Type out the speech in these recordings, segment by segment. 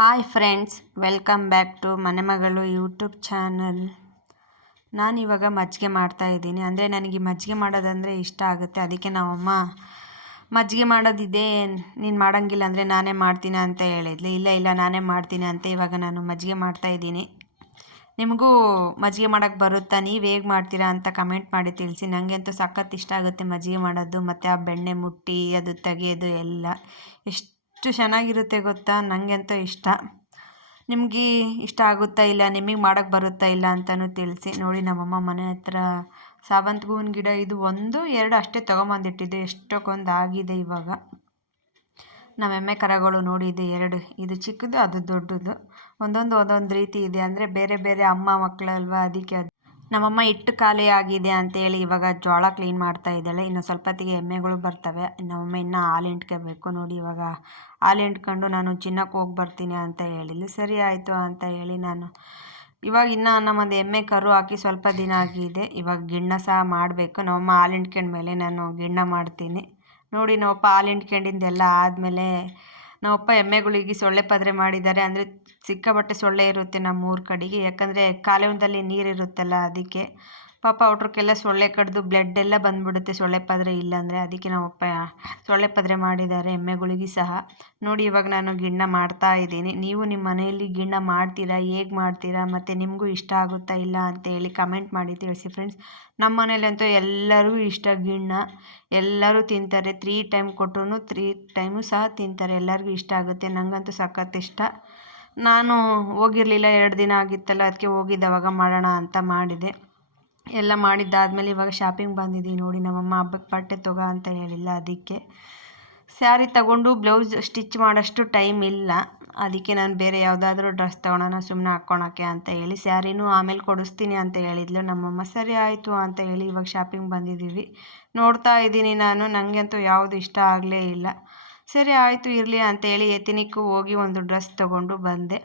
Hi friends, welcome back to Manemagalu YouTube channel. ನಾನಿವಾಗ ಮಜ್ಜಿಗೆ ಮಾಡ್ತಾಯಿದ್ದೀನಿ ಅಂದರೆ ನನಗೆ ಮಜ್ಜಿಗೆ ಮಾಡೋದಂದರೆ ಇಷ್ಟ ಆಗುತ್ತೆ. ಅದಕ್ಕೆ ನಮ್ಮಮ್ಮ ಮಜ್ಜಿಗೆ ಮಾಡೋದಿದೆ. ನೀನು ಮಾಡೋಂಗಿಲ್ಲ ಅಂದರೆ ನಾನೇ ಮಾಡ್ತೀನಿ ಅಂತ ಹೇಳಿದ್ಲಿ. ಇಲ್ಲ ಇಲ್ಲ, ನಾನೇ ಮಾಡ್ತೀನಿ ಅಂತ ಇವಾಗ ನಾನು ಮಜ್ಜಿಗೆ ಮಾಡ್ತಾ ಇದ್ದೀನಿ. ನಿಮಗೂ ಮಜ್ಜಿಗೆ ಮಾಡೋಕ್ಕೆ ಬರುತ್ತಾ? ನೀವು ಹೇಗೆ ಮಾಡ್ತೀರಾ ಅಂತ ಕಮೆಂಟ್ ಮಾಡಿ ತಿಳಿಸಿ. ನನಗೆ ಅಂತೂ ಸಖತ್ ಇಷ್ಟ ಆಗುತ್ತೆ ಮಜ್ಜಿಗೆ ಮಾಡೋದು. ಮತ್ತು ಆ ಬೆಣ್ಣೆ ಮುಟ್ಟಿ, ಅದು ತೆಗೆಯೋದು ಎಲ್ಲ. ಎಷ್ಟು ಚೆನ್ನಾಗಿರುತ್ತೆ ಗೊತ್ತಾ? ನನಗಂತೂ ಇಷ್ಟ. ನಿಮಗೆ ಇಷ್ಟ ಆಗುತ್ತಾ ಇಲ್ಲ? ನಿಮಗೆ ಮಾಡೋಕ್ಕೆ ಬರುತ್ತಾ ಇಲ್ಲ ಅಂತಲೂ ತಿಳಿಸಿ. ನೋಡಿ ನಮ್ಮಮ್ಮ ಮನೆ ಹತ್ರ ಸಾವಂತಿಗೆ ಹೂವಿನ ಗಿಡ ಇದು ಒಂದು, ಎರಡು ಅಷ್ಟೇ ತೊಗೊಂಬಂದಿಟ್ಟಿದ್ದೆ. ಎಷ್ಟಕ್ಕೊಂದು ಆಗಿದೆ ಇವಾಗ. ನಮ್ಮ ಎಮ್ಮೆ ಕರಗಳು ನೋಡಿ ಎರಡು. ಇದು ಚಿಕ್ಕದು, ಅದು ದೊಡ್ಡದು. ಒಂದೊಂದು ಒಂದೊಂದು ರೀತಿ ಇದೆ. ಅಂದರೆ ಬೇರೆ ಬೇರೆ ಅಮ್ಮ ಮಕ್ಕಳಲ್ವ? ಅದಕ್ಕೆ ಅದು ನಮ್ಮಮ್ಮ ಇಟ್ಟು ಖಾಲಿ ಆಗಿದೆ ಅಂತೇಳಿ ಇವಾಗ ಜೋಳ ಕ್ಲೀನ್ ಮಾಡ್ತಾ ಇದ್ದಾಳೆ. ಇನ್ನು ಸ್ವಲ್ಪ ಹೊತ್ತಿಗೆ ಎಮ್ಮೆಗಳು ಬರ್ತವೆ. ನಮ್ಮಮ್ಮ ಇನ್ನೂ ಹಾಲು ಹಿಂಡ್ಕೋಬೇಕು. ನೋಡಿ ಇವಾಗ ಹಾಲು ಹಿಂಡ್ಕೊಂಡು ನಾನು ಚಿನ್ನಕ್ಕೆ ಹೋಗಿ ಬರ್ತೀನಿ ಅಂತ ಹೇಳಿದ್ಲು. ಸರಿ ಆಯಿತು ಅಂತ ಹೇಳಿ ನಾನು ಇವಾಗ ಇನ್ನು ನಮ್ಮದು ಎಮ್ಮೆ ಕರು ಹಾಕಿ ಸ್ವಲ್ಪ ದಿನ ಆಗಿದೆ. ಇವಾಗ ಗಿಣ್ಣ ಸಹ ಮಾಡಬೇಕು. ನಮ್ಮಮ್ಮ ಹಾಲು ಹಿಂಡ್ಕೊಂಡ್ಮೇಲೆ ನಾನು ಗಿಣ್ಣ ಮಾಡ್ತೀನಿ. ನೋಡಿ ನಮ್ಮಪ್ಪ ಹಾಲು ಹಿಂಡ್ಕೊಂಡಿದ್ದೆಲ್ಲ ಆದಮೇಲೆ ನಮ್ಮಪ್ಪ ಎಮ್ಮೆಗಳಿಗೆ ಸೊಳ್ಳೆ ಪದ್ರೆ ಮಾಡಿದ್ದಾರೆ. ಅಂದರೆ ಸಿಕ್ಕಾಪಟ್ಟೆ ಸೊಳ್ಳೆ ಇರುತ್ತೆ ನಮ್ಮ ಊರ ಕಡೆಗೆ. ಯಾಕಂದರೆ ಕಾಲುವೆದಲ್ಲಿ ನೀರಿರುತ್ತಲ್ಲ, ಅದಕ್ಕೆ ಪಾಪ ಅವ್ಟ್ರಕ್ಕೆಲ್ಲ ಸೊಳ್ಳೆ ಕಡಿದು ಬ್ಲಡ್ ಎಲ್ಲ ಬಂದ್ಬಿಡುತ್ತೆ ಸೊಳ್ಳೆ ಪದ್ರೆ ಇಲ್ಲಾಂದರೆ ಅದಕ್ಕೆ ನಮ್ಮಪ್ಪ ಸೊಳ್ಳೆ ಪದ್ರೆ ಮಾಡಿದ್ದಾರೆ ಎಮ್ಮೆಗಳಿಗೆ ಸಹ. ನೋಡಿ ಇವಾಗ ನಾನು ಗಿಣ್ಣ ಮಾಡ್ತಾ ಇದ್ದೀನಿ. ನೀವು ನಿಮ್ಮ ಮನೆಯಲ್ಲಿ ಗಿಣ್ಣ ಮಾಡ್ತೀರಾ, ಹೇಗೆ ಮಾಡ್ತೀರಾ, ಮತ್ತು ನಿಮಗೂ ಇಷ್ಟ ಆಗುತ್ತಾ ಇಲ್ಲ ಅಂತ ಹೇಳಿ ಕಮೆಂಟ್ ಮಾಡಿ ತಿಳಿಸಿ ಫ್ರೆಂಡ್ಸ್ ನಮ್ಮ ಮನೇಲಂತೂ ಎಲ್ಲರಿಗೂ ಇಷ್ಟ ಗಿಣ್ಣ. ಎಲ್ಲರೂ ತಿಂತಾರೆ ತ್ರೀ ಟೈಮ್ ಕೊಟ್ಟರು ತ್ರೀ ಟೈಮು ಸಹ ತಿಂತಾರೆ. ಎಲ್ಲರಿಗೂ ಇಷ್ಟ ಆಗುತ್ತೆ. ನನಗಂತೂ ಸಖತ್ ಇಷ್ಟ. ನಾನು ಹೋಗಿರಲಿಲ್ಲ, ಎರಡು ದಿನ ಆಗಿತ್ತಲ್ಲ, ಅದಕ್ಕೆ ಹೋಗಿದ್ದವಾಗ ಮಾಡೋಣ ಅಂತ ಮಾಡಿದೆ. ಎಲ್ಲ ಮಾಡಿದ್ದಾದಮೇಲೆ ಇವಾಗ ಶಾಪಿಂಗ್ ಬಂದಿದ್ದೀವಿ ನೋಡಿ, ನಮ್ಮಮ್ಮ ಹಬ್ಬಕ್ಕೆ ಬಟ್ಟೆ ತಗೋ ಅಂತ ಹೇಳಿಲ್ಲ ಅದಕ್ಕೆ. ಸ್ಯಾರಿ ತಗೊಂಡು ಬ್ಲೌಸ್ ಸ್ಟಿಚ್ ಮಾಡೋಷ್ಟು ಟೈಮ್ ಇಲ್ಲ. ಅದಕ್ಕೆ ನಾನು ಬೇರೆ ಯಾವುದಾದ್ರೂ ಡ್ರೆಸ್ ತೊಗೊಳೋಣ ಸುಮ್ಮನೆ ಹಾಕ್ಕೊಳಕ್ಕೆ ಅಂತ ಹೇಳಿ ಸ್ಯಾರಿನೂ ಆಮೇಲೆ ಕೊಡಿಸ್ತೀನಿ ಅಂತ ಹೇಳಿದ್ಲು. ನಮ್ಮಮ್ಮ, ಸರಿ ಆಯಿತು ಅಂತ ಹೇಳಿ ಇವಾಗ ಶಾಪಿಂಗ್ ಬಂದಿದ್ದೀವಿ. ನೋಡ್ತಾ ಇದ್ದೀನಿ ನಾನು. ನನಗಂತೂ ಯಾವುದು ಇಷ್ಟ ಆಗಲೇ ಇಲ್ಲ. ಸರಿ ಆಯಿತು, ಇರಲಿ ಅಂತೇಳಿ ಎತ್ತಿನಿಕ್ಕೂ ಹೋಗಿ ಒಂದು ಡ್ರೆಸ್ ತೊಗೊಂಡು ಬಂದೆ.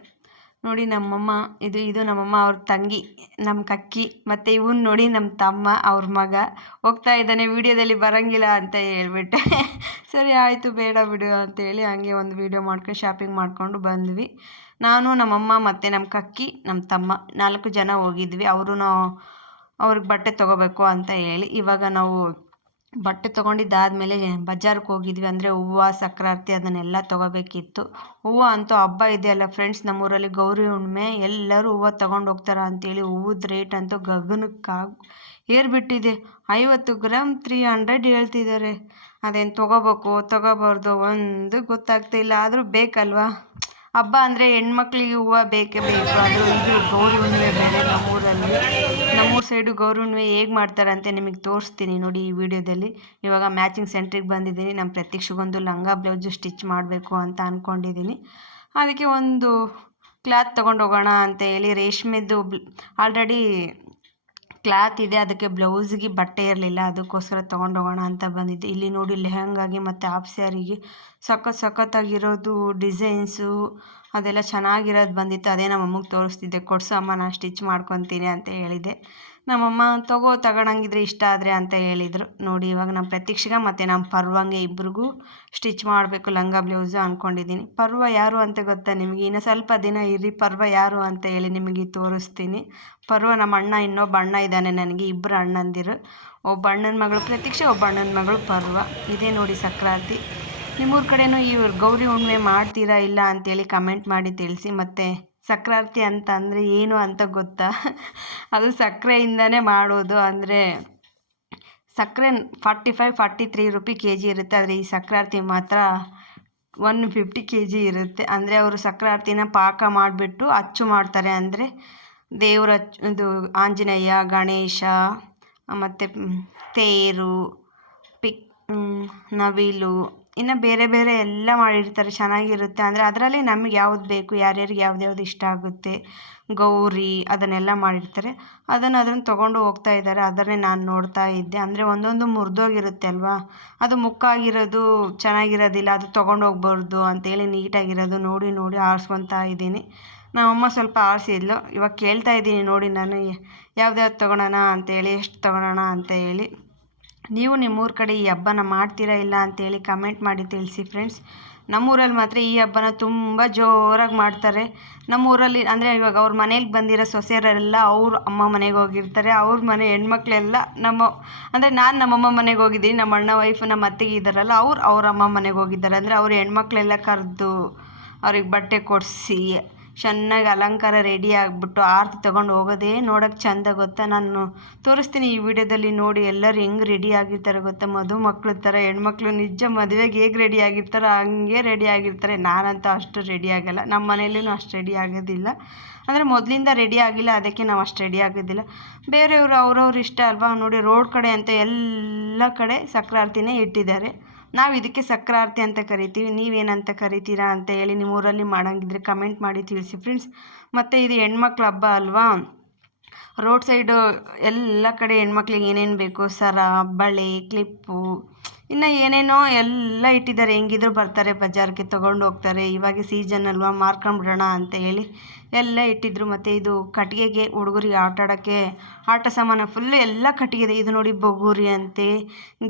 ನೋಡಿ ನಮ್ಮಮ್ಮ, ಇದು ಇದು ನಮ್ಮಮ್ಮ, ಅವ್ರ ತಂಗಿ ನಮ್ಮ ಕಕ್ಕಿ, ಮತ್ತು ಇವನ್ ನೋಡಿ ನಮ್ಮ ತಮ್ಮ, ಅವ್ರ ಮಗ. ಹೋಗ್ತಾ ಇದ್ದಾನೆ, ವಿಡಿಯೋದಲ್ಲಿ ಬರೋಂಗಿಲ್ಲ ಅಂತ ಹೇಳ್ಬಿಟ್ಟೆ. ಸರಿ, ಆಯಿತು, ಬೇಡ ಬಿಡು ಅಂತೇಳಿ ಹಂಗೆ ಒಂದು ವಿಡಿಯೋ ಮಾಡ್ಕೊಂಡು ಶಾಪಿಂಗ್ ಮಾಡಿಕೊಂಡು ಬಂದ್ವಿ. ನಾನು, ನಮ್ಮಮ್ಮ ಮತ್ತು ನಮ್ಮ ಕಕ್ಕಿ ನಮ್ಮ ತಮ್ಮ ನಾಲ್ಕು ಜನ ಹೋಗಿದ್ವಿ. ಅವರು ಅವ್ರಿಗೆ ಬಟ್ಟೆ ತೊಗೋಬೇಕು ಅಂತ ಹೇಳಿ ಇವಾಗ ನಾವು ಬಟ್ಟೆ ತೊಗೊಂಡಿದ್ದಾದಮೇಲೆ ಬಜಾರ್ಗೆ ಹೋಗಿದ್ವಿ ಅಂದರೆ ಹೂವು, ಸಕ್ರಾರ್ತಿ ಅದನ್ನೆಲ್ಲ ತೊಗೋಬೇಕಿತ್ತು. ಹೂವು ಅಂತೂ ಹಬ್ಬ ಇದೆಯಲ್ಲ ಫ್ರೆಂಡ್ಸ್ ನಮ್ಮೂರಲ್ಲಿ ಗೌರಿ ಹುಣ್ಣಿಮೆ, ಎಲ್ಲರೂ ಹೂವು ತೊಗೊಂಡು ಹೋಗ್ತಾರ ಅಂತೇಳಿ ಹೂವುದ ರೇಟ್ ಅಂತೂ ಗಗನಕ್ಕಾಗ ಏರ್ಬಿಟ್ಟಿದೆ. ಐವತ್ತು ಗ್ರಾಮ್ ತ್ರೀ ಹಂಡ್ರೆಡ್ ಹೇಳ್ತಿದ್ದಾರೆ. ಅದೇನು ತೊಗೋಬೇಕು, ತೊಗೋಬಾರ್ದು ಒಂದು ಗೊತ್ತಾಗ್ತಾ ಇಲ್ಲ, ಆದರೂ ಬೇಕಲ್ವಾ? ಹಬ್ಬ ಅಂದರೆ ಹೆಣ್ಮಕ್ಳಿಗೆ ಹೂವು ಬೇಕೇ ಬೇಕು. ಅದು ಇದು ಗೌರಿ ಹುಣ್ಣಿಮೆ ಬೇರೆ ನಮ್ಮೂರಲ್ಲಿ. ನಮ್ಮೂರು ಸೈಡು ಗೌರಿ ಹುಣ್ಣಿಮೆ ಹೇಗೆ ಮಾಡ್ತಾರಂತೆ ಅಂತ ನಿಮಗೆ ತೋರಿಸ್ತೀನಿ ನೋಡಿ ಈ ವಿಡಿಯೋದಲ್ಲಿ. ಇವಾಗ ಮ್ಯಾಚಿಂಗ್ ಸೆಂಟ್ರಿಗೆ ಬಂದಿದ್ದೀನಿ. ನಮ್ಮ ಪ್ರತೀಕ್ಷೆಗೊಂದು ಲಂಗ ಬ್ಲೌಸು ಸ್ಟಿಚ್ ಮಾಡಬೇಕು ಅಂತ ಅಂದ್ಕೊಂಡಿದ್ದೀನಿ ಅದಕ್ಕೆ ಒಂದು ಕ್ಲಾತ್ ತೊಗೊಂಡು ಹೋಗೋಣ ಅಂತ ಹೇಳಿ ರೇಷ್ಮೆದು ಆಲ್ರೆಡಿ ಕ್ಲಾತ್ ಇದೆ, ಅದಕ್ಕೆ ಬ್ಲೌಸ್ಗೆ ಬಟ್ಟೆ ಇರಲಿಲ್ಲ, ಅದಕ್ಕೋಸ್ಕರ ತೊಗೊಂಡು ಹೋಗೋಣ ಅಂತ ಬಂದಿದ್ದೆ. ಇಲ್ಲಿ ನೋಡಿ ಲೆಹಂಗಾಗಿ ಮತ್ತು ಹಾಫ್ ಸ್ಯಾರಿಗೆ ಸಖತ್ ಸಖತ್ತಾಗಿರೋದು ಡಿಸೈನ್ಸು ಅದೆಲ್ಲ ಚೆನ್ನಾಗಿರೋದು ಬಂದಿತ್ತು. ಅದೇ ನಮ್ಮ ಅಮ್ಮಗೆ ತೋರಿಸ್ತಿದ್ದೆ. ಕೊಡ್ಸು ಅಮ್ಮ, ನಾನು ಸ್ಟಿಚ್ ಮಾಡ್ಕೊತೀನಿ ಅಂತ ಹೇಳಿದೆ. ನಮ್ಮಮ್ಮ ತಗೋ ತಗೊಳಂಗಿದ್ರೆ ಇಷ್ಟ ಆದರೆ ಅಂತ ಹೇಳಿದರು. ನೋಡಿ, ಇವಾಗ ನಮ್ಮ ಪ್ರತೀಕ್ಷೆಗೆ ಮತ್ತು ನಮ್ಮ ಪರ್ವಂಗೆ ಇಬ್ರಿಗೂ ಸ್ಟಿಚ್ ಮಾಡಬೇಕು ಲಂಗ ಬ್ಲೌಸು ಅಂದ್ಕೊಂಡಿದ್ದೀನಿ ಪರ್ವ ಯಾರು ಅಂತ ಗೊತ್ತಾ? ನಿಮಗೆ ಇನ್ನು ಸ್ವಲ್ಪ ದಿನ ಇರಿ, ಪರ್ವ ಯಾರು ಅಂತ ಹೇಳಿ ನಿಮಗೆ ತೋರಿಸ್ತೀನಿ. ಪರ್ವ ನಮ್ಮ ಅಣ್ಣ, ಇನ್ನೊಬ್ಬ ಅಣ್ಣ ಇದ್ದಾನೆ ನನಗೆ ಇಬ್ಬರು ಅಣ್ಣಂದಿರು. ಒಬ್ಬ ಅಣ್ಣನ ಮಗಳು ಪ್ರತೀಕ್ಷೆ, ಒಬ್ಬ ಅಣ್ಣನ ಮಗಳು ಪರ್ವ. ಇದೇ ನೋಡಿ ಸಂಕ್ರಾಂತಿ. ನಿಮ್ಮೂರ ಕಡೆನೂ ಈ ಗೌರಿ ಹುಣ್ಣಿಮೆ ಮಾಡ್ತೀರಾ ಇಲ್ಲ ಅಂತೇಳಿ ಕಮೆಂಟ್ ಮಾಡಿ ತಿಳಿಸಿ ಮತ್ತು ಸಕ್ರಾರ್ತಿ ಅಂತ ಅಂದರೆ ಏನು ಅಂತ ಗೊತ್ತಾ? ಅದು ಸಕ್ಕರೆಯಿಂದನೇ ಮಾಡೋದು ಅಂದರೆ ಸಕ್ಕರೆ forty five forty three rupee K G ಇರುತ್ತೆ. ಆದರೆ ಈ ಸಕ್ರಾರ್ತಿ ಮಾತ್ರ ಒನ್ ಫಿಫ್ಟಿ ಕೆ ಜಿ ಇರುತ್ತೆ. ಅಂದರೆ ಅವರು ಸಕ್ರಾರ್ತಿನ ಪಾಕ ಮಾಡಿಬಿಟ್ಟು ಅಚ್ಚು ಮಾಡ್ತಾರೆ ಅಂದರೆ ದೇವರ ಇದು ಆಂಜನೇಯ, ಗಣೇಶ, ಮತ್ತು ತೇರು, ಪಿಕ್ ನವಿಲು ಇನ್ನು ಬೇರೆ ಬೇರೆ ಎಲ್ಲ ಮಾಡಿರ್ತಾರೆ, ಚೆನ್ನಾಗಿರುತ್ತೆ. ಅಂದರೆ ಅದರಲ್ಲಿ ನಮಗೆ ಯಾವ್ದು ಬೇಕು, ಯಾರ್ಯಾರಿಗೆ ಯಾವ್ದು ಯಾವ್ದು ಇಷ್ಟ ಆಗುತ್ತೆ, ಗೌರಿ ಅದನ್ನೆಲ್ಲ ಮಾಡಿರ್ತಾರೆ. ಅದನ್ನು ಅದನ್ನು ತೊಗೊಂಡು ಹೋಗ್ತಾ ಇದ್ದಾರೆ. ಅದನ್ನೇ ನಾನು ನೋಡ್ತಾ ಇದ್ದೆ. ಅಂದರೆ ಒಂದೊಂದು ಮುರಿದೋಗಿರುತ್ತೆ ಅಲ್ವಾ? ಅದು ಮುಕ್ಕಾಗಿರೋದು, ಚೆನ್ನಾಗಿರೋದಿಲ್ಲ, ಅದು ತೊಗೊಂಡು ಹೋಗ್ಬಾರ್ದು ಅಂತೇಳಿ ನೀಟಾಗಿರೋದು ನೋಡಿ ನೋಡಿ ಆರಿಸ್ಕೊತಾ ಇದ್ದೀನಿ. ನಮ್ಮಮ್ಮ ಸ್ವಲ್ಪ ಆರಿಸಿದ್ಲು. ಇವಾಗ ಕೇಳ್ತಾ ಇದ್ದೀನಿ ನೋಡಿ ನಾನು ಯಾವ್ದು ಯಾವ್ದು ತೊಗೊಳೋಣ ಅಂತೇಳಿ, ಎಷ್ಟು ತೊಗೊಳೋಣ ಅಂತ ಹೇಳಿ. ನೀವು ನಿಮ್ಮೂರ ಕಡೆ ಈ ಹಬ್ಬನ ಮಾಡ್ತೀರಾ ಇಲ್ಲ ಅಂತೇಳಿ ಕಮೆಂಟ್ ಮಾಡಿ ತಿಳಿಸಿ ಫ್ರೆಂಡ್ಸ್ ನಮ್ಮೂರಲ್ಲಿ ಮಾತ್ರ ಈ ಹಬ್ಬನ ತುಂಬ ಜೋರಾಗಿ ಮಾಡ್ತಾರೆ. ನಮ್ಮೂರಲ್ಲಿ ಅಂದರೆ ಇವಾಗ ಅವ್ರ ಮನೇಲಿ ಬಂದಿರೋ ಸೊಸೆಯರೆಲ್ಲ ಅವ್ರ ಅಮ್ಮ ಮನೆಗೆ ಹೋಗಿರ್ತಾರೆ. ಅವ್ರ ಮನೆ ಹೆಣ್ಮಕ್ಳೆಲ್ಲ ನಮ್ಮ ಅಂದರೆ ನಾನು ನಮ್ಮಮ್ಮ ಮನೆಗೆ ಹೋಗಿದ್ದೀನಿ, ನಮ್ಮ ಅಣ್ಣ ವೈಫ್ ನಮ್ಮ ಅತ್ತೆಗೆ ಇದ್ದಾರಲ್ಲ, ಅವ್ರು ಅವ್ರ ಅಮ್ಮ ಮನೆಗೆ ಹೋಗಿದ್ದಾರೆ. ಅಂದರೆ ಅವ್ರ ಹೆಣ್ಮಕ್ಳೆಲ್ಲ ಕರೆದು ಅವ್ರಿಗೆ ಬಟ್ಟೆ ಕೊಡಿಸಿ ಚೆನ್ನಾಗಿ ಅಲಂಕಾರ ರೆಡಿ ಆಗಿಬಿಟ್ಟು ಆರತಿ ತೊಗೊಂಡು ಹೋಗೋದೇ ನೋಡೋಕ್ಕೆ ಚಂದ ಗೊತ್ತಾ? ನಾನು ತೋರಿಸ್ತೀನಿ ಈ ವಿಡಿಯೋದಲ್ಲಿ ನೋಡಿ, ಎಲ್ಲರೂ ಹೆಂಗೆ ರೆಡಿ ಆಗಿರ್ತಾರೆ ಗೊತ್ತಾ? ಮದುಮಕ್ಳ ಥರ, ಹೆಣ್ಮಕ್ಳು ನಿಜ ಮದುವೆಗೆ ಹೇಗೆ ರೆಡಿ ಆಗಿರ್ತಾರೋ ಹಂಗೆ ರೆಡಿ ಆಗಿರ್ತಾರೆ. ನಾನಂತೂ ಅಷ್ಟು ರೆಡಿ ಆಗಲ್ಲ. ನಮ್ಮ ಮನೆಯಲ್ಲೂ ಅಷ್ಟು ರೆಡಿ ಆಗೋದಿಲ್ಲ. ಅಂದರೆ ಮೊದಲಿಂದ ರೆಡಿ ಆಗಿಲ್ಲ, ಅದಕ್ಕೆ ನಾವು ಅಷ್ಟು ರೆಡಿ ಆಗೋದಿಲ್ಲ. ಬೇರೆಯವರು ಅವ್ರವ್ರ ಇಷ್ಟ ಅಲ್ವಾ? ನೋಡಿ, ರೋಡ್ ಕಡೆ ಅಂತ ಎಲ್ಲ ಕಡೆ ಸಕ್ರಾರ್ತಿನೇ ಇಟ್ಟಿದ್ದಾರೆ. ನಾವು ಇದಕ್ಕೆ ಸಕ್ರಾರ್ತಿ ಅಂತ ಕರಿತೀವಿ, ನೀವೇನಂತ ಕರಿತೀರಾ ಅಂತ ಹೇಳಿ ನಿಮ್ಮ ಊರಲ್ಲಿ ಮಾಡಂಗಿದ್ರೆ ಕಮೆಂಟ್ ಮಾಡಿ ತಿಳಿಸಿ ಫ್ರೆಂಡ್ಸ್ ಮತ್ತು ಇದು ಹೆಣ್ಮಕ್ಳ ಹಬ್ಬ ಅಲ್ವಾ? ರೋಡ್ ಸೈಡು ಎಲ್ಲ ಕಡೆ ಹೆಣ್ಮಕ್ಳಿಗೆ ಏನೇನು ಬೇಕು ಸರ, ಬಳೆ ಕ್ಲಿಪ್ಪು ಇನ್ನು ಏನೇನೋ ಎಲ್ಲ ಇಟ್ಟಿದ್ದಾರೆ. ಹೆಂಗಿದ್ರು ಬರ್ತಾರೆ, ಬಜಾರ್ಗೆ ತೊಗೊಂಡು ಹೋಗ್ತಾರೆ. ಇವಾಗ ಸೀಸನ್ ಅಲ್ವಾ ಮಾರ್ಕೊಂಬಿಡೋಣ ಅಂತ ಹೇಳಿ ಎಲ್ಲ ಇಟ್ಟಿದ್ರು ಮತ್ತು ಇದು ಕಟ್ಟಿಗೆಗೆ ಹುಡುಗರಿಗೆ ಆಟ ಆಡೋಕ್ಕೆ. ಆಟ ಸಾಮಾನು ಫುಲ್ಲು ಎಲ್ಲ ಕಟ್ಟಿಗೆ ಇದೆ ಇದು ನೋಡಿ ಬೊಗುರಿ ಅಂತೆ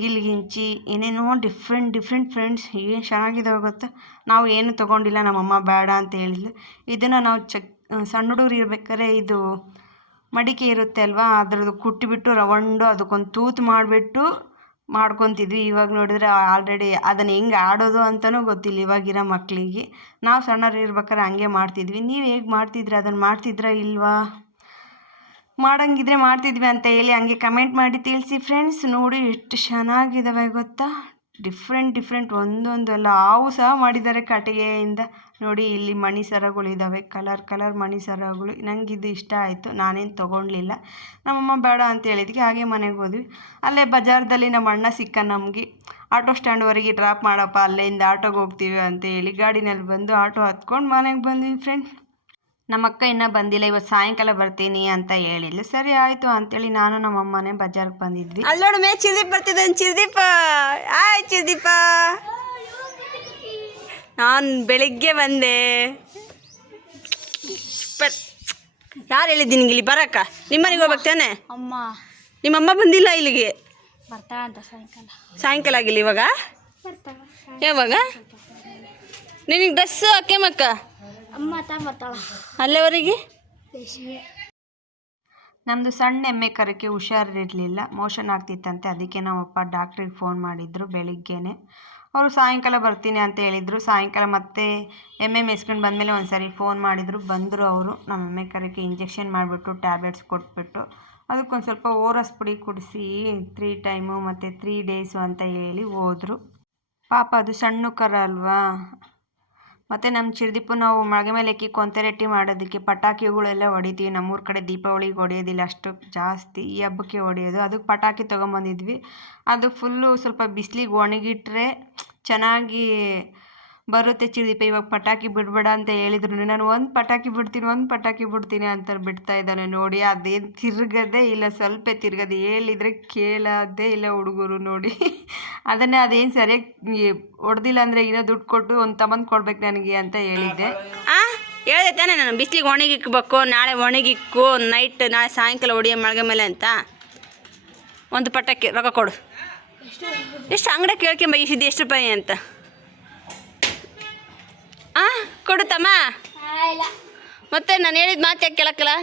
ಗಿಲ್ಗಿಂಚಿ ಏನೇನೋ ಡಿಫ್ರೆಂಟ್ ಡಿಫ್ರೆಂಟ್ ಫ್ರೆಂಡ್ಸ್ ಏನು ಚೆನ್ನಾಗಿದಾವೆ ಗೊತ್ತಾ? ನಾವು ಏನು ತೊಗೊಂಡಿಲ್ಲ, ನಮ್ಮಮ್ಮ ಬೇಡ ಅಂತ ಹೇಳಿದ್ಲು. ಇದನ್ನು ನಾವು ಚಕ್ ಸಣ್ಣ ಹುಡುಗರು ಇರ್ಬೇಕಾದ್ರೆ ಇದು ಮಡಿಕೆ ಇರುತ್ತೆ ಅಲ್ವಾ? ಅದರದ್ದು ಕುಟ್ಟಿಬಿಟ್ಟು ರವಂಡು ಅದಕ್ಕೊಂದು ತೂತು ಮಾಡಿಬಿಟ್ಟು ಮಾಡ್ಕೊತಿದ್ವಿ. ಇವಾಗ ನೋಡಿದ್ರೆ ಆಲ್ರೆಡಿ ಅದನ್ನು ಹೆಂಗೆ ಆಡೋದು ಅಂತಲೂ ಗೊತ್ತಿಲ್ಲ ಇವಾಗಿರೋ ಮಕ್ಕಳಿಗೆ ನಾವು ಸಣ್ಣವ್ರು ಇರ್ಬೇಕಾದ್ರೆ ಹಂಗೆ ಮಾಡ್ತಿದ್ವಿ. ನೀವು ಹೇಗೆ ಮಾಡ್ತಿದ್ರಿ? ಅದನ್ನು ಮಾಡ್ತಿದ್ರಾ ಇಲ್ವಾ? ಮಾಡಂಗಿದ್ರೆ ಮಾಡ್ತಿದ್ವಿ ಅಂತ ಹೇಳಿ ಹಂಗೆ ಕಮೆಂಟ್ ಮಾಡಿ ತಿಳಿಸಿ. ಫ್ರೆಂಡ್ಸ್ ನೋಡಿ ಎಷ್ಟು ಚೆನ್ನಾಗಿದ್ದಾವೆ ಗೊತ್ತಾ? ಡಿಫ್ರೆಂಟ್ ಡಿಫ್ರೆಂಟ್ ಒಂದೊಂದಲ್ಲ ಹಾವು ಸಹ ಮಾಡಿದ್ದಾರೆ ಕಟ್ಟಿಗೆಯಿಂದ. ನೋಡಿ, ಇಲ್ಲಿ ಮಣಿ ಸರಗಳಿದ್ದಾವೆ ಕಲರ್ ಕಲರ್ ಮಣಿ ಸರಗಳು. ನಂಗೆ ಇದು ಇಷ್ಟ ಆಯಿತು. ನಾನೇನು ತೊಗೊಳ್ಲಿಲ್ಲ ನಮ್ಮಮ್ಮ ಬೇಡ ಅಂತ ಹೇಳಿದ್ಕೆ ಹಾಗೆ ಮನೆಗೆ ಹೋದ್ವಿ. ಅಲ್ಲೇ ಬಜಾರ್ದಲ್ಲಿ ನಮ್ಮ ಅಣ್ಣ ಸಿಕ್ಕ ನಮಗೆ, ಆಟೋ ಸ್ಟ್ಯಾಂಡ್ವರೆಗೆ ಡ್ರಾಪ್ ಮಾಡಪ್ಪ. ಅಲ್ಲಿಂದ ಆಟೋಗೆ ಹೋಗ್ತೀವಿ ಅಂತ ಹೇಳಿ ಗಾಡಿನಲ್ಲಿ ಬಂದು ಆಟೋ ಹತ್ಕೊಂಡು ಮನೆಗೆ ಬಂದ್ವಿ ಫ್ರೆಂಡ್ ನಮ್ಮ ಅಕ್ಕ ಇನ್ನೂ ಬಂದಿಲ್ಲ ಇವತ್ತು ಸಾಯಂಕಾಲ ಬರ್ತೀನಿ ಅಂತ ಹೇಳಿದ್ಲು. ಸರಿ ಆಯಿತು ಅಂತೇಳಿ ನಾನು ನಮ್ಮ ಅಮ್ಮನೇ ಬಜಾರ್ಗೆ ಬಂದಿದ್ವಿ. ಅಲ್ಲೋಡು ಮೇ ಚಿರ್ದೀಪ್ ಬರ್ತಿದ್ದೆ ಚಿರ್ದೀಪ ಆಯ್ ಚಿರ್ದೀಪ ನಾನು ಬೆಳಿಗ್ಗೆ ಬಂದೆ. ಯಾರು ಹೇಳಿದ್ದೀನಿ ಇಲ್ಲಿ ಬರಕ್ಕ? ನಿಮ್ಮನೆಗೆ ಹೋಗ್ಬೇಕ್ತಾನೆ ಅಮ್ಮ. ನಿಮ್ಮಮ್ಮ ಬಂದಿಲ್ಲ ಇಲ್ಲಿಗೆ? ಬರ್ತಾ ಅಂತ ಸಾಯಂಕಾಲ. ಸಾಯಂಕಾಲ ಆಗಿಲ್ಲ ಇವಾಗ? ಯಾವಾಗ? ನಿನಗೆ ಡ್ರೆಸ್ಸು ಅಕ್ಕೆ ಮಕ್ಕ? ಅಮ್ಮ ಬರ್ತಾಳ ಅಲ್ಲೇವರೆಗೆ? ನಮ್ಮದು ಸಣ್ಣ ಎಮ್ಮೆ ಕರಕ್ಕೆ ಹುಷಾರಿರಲಿಲ್ಲ. ಮೋಷನ್ ಆಗ್ತಿತ್ತಂತೆ. ಅದಕ್ಕೆ ನಮ್ಮಪ್ಪ ಡಾಕ್ಟ್ರಿಗೆ ಫೋನ್ ಮಾಡಿದ್ರು ಬೆಳಿಗ್ಗೆನೆ. ಅವರು ಸಾಯಂಕಾಲ ಬರ್ತೀನಿ ಅಂತ ಹೇಳಿದರು. ಸಾಯಂಕಾಲ ಮತ್ತೆ ಎಮ್ಮೆ ಮೇಸ್ಕೊಂಡು ಬಂದಮೇಲೆ ಒಂದು ಸರಿ ಫೋನ್ ಮಾಡಿದರು. ಬಂದರು ಅವರು. ನಮ್ಮ ಎಮ್ಮೆ ಕರಕ್ಕೆ ಇಂಜೆಕ್ಷನ್ ಮಾಡಿಬಿಟ್ಟು ಟ್ಯಾಬ್ಲೆಟ್ಸ್ ಕೊಟ್ಬಿಟ್ಟು ಅದಕ್ಕೊಂದು ಸ್ವಲ್ಪ ಓರಸ್ ಎಸ್ ಪುಡಿ ಕುಡಿಸಿ ತ್ರೀ ಟೈಮು ಮತ್ತು ತ್ರೀ ಡೇಸು ಅಂತ ಹೇಳಿ ಹೋದರು. ಪಾಪ ಅದು ಸಣ್ಣ ಕರ ಅಲ್ವಾ? ಮತ್ತು ನಮ್ಮ ಚಿರ್ದಿಪ್ಪು ನಾವು ಮಳಗೆ ಮೇಲೆ ಕೊಂತೆ ರೆಟ್ಟಿ ಮಾಡೋದಕ್ಕೆ ಪಟಾಕಿಗಳೆಲ್ಲ ಹೊಡಿತೀವಿ. ನಮ್ಮೂರ ಕಡೆ ದೀಪಾವಳಿಗೆ ಹೊಡೆಯೋದಿಲ್ಲ. ಅಷ್ಟು ಜಾಸ್ತಿ ಈ ಹಬ್ಬಕ್ಕೆ ಹೊಡೆಯೋದು. ಅದಕ್ಕೆ ಪಟಾಕಿ ತೊಗೊಂಬಂದಿದ್ವಿ. ಅದು ಫುಲ್ಲು ಸ್ವಲ್ಪ ಬಿಸಿಲಿಗೆ ಒಣಗಿಟ್ರೆ ಚೆನ್ನಾಗಿ ಬರುತ್ತೆ ಚಿದೀಪ ಇವಾಗ ಪಟಾಕಿ ಬಿಡಬೇಡ ಅಂತ ಹೇಳಿದ್ರು ನಾನು ಒಂದು ಪಟಾಕಿ ಬಿಡ್ತೀನಿ, ಒಂದು ಪಟಾಕಿ ಬಿಡ್ತೀನಿ ಅಂತ ಬಿಡ್ತಾ ಇದ್ದಾನೆ. ನೋಡಿ, ಅದೇನು ತಿರ್ಗದೇ ಇಲ್ಲ, ಸ್ವಲ್ಪ ತಿರ್ಗದೆ. ಹೇಳಿದರೆ ಕೇಳೋದೇ ಇಲ್ಲ ಹುಡುಗರು ನೋಡಿ. ಅದನ್ನೇ ಅದೇನು ಸರಿಯಾಗಿ ಹೊಡೆದಿಲ್ಲ ಅಂದರೆ ಏನೋ ದುಡ್ಡು ಕೊಟ್ಟು ಒಂದು ತಮ್ಮಂದು ಕೊಡ್ಬೇಕು ನನಗೆ ಅಂತ ಹೇಳಿದ್ದೆ. ಹೇಳಿದೆ ತಾನೇ ನಾನು. ಬಿಸಿಲಿಗೆ ಒಣಗಿಕ್ಬೇಕು ನಾಳೆ ಒಣಗಿಕ್ಕು ನೈಟ್ ನಾಳೆ ಸಾಯಂಕಾಲ ಹೊಡಿಯೋ ಮಳಗೆ ಮೇಲೆ ಅಂತ. ಒಂದು ಪಟಾಕಿ, ರೊಕ್ಕ ಕೊಡು. ಎಷ್ಟು ಅಂಗಡಿ ಕೇಳ್ಕೊಂಬ ಇಸಿದ್ದು ಎಷ್ಟು ರೂಪಾಯಿ ಅಂತ. ಆ ಕೊಡು ತಮ್ಮ ಇಲ್ಲ. ಮತ್ತೆ ನಾನು ಹೇಳಿದ ಮಾತು ಯಾಕೆ ಕೇಳಕ್ಕಲ್ಲ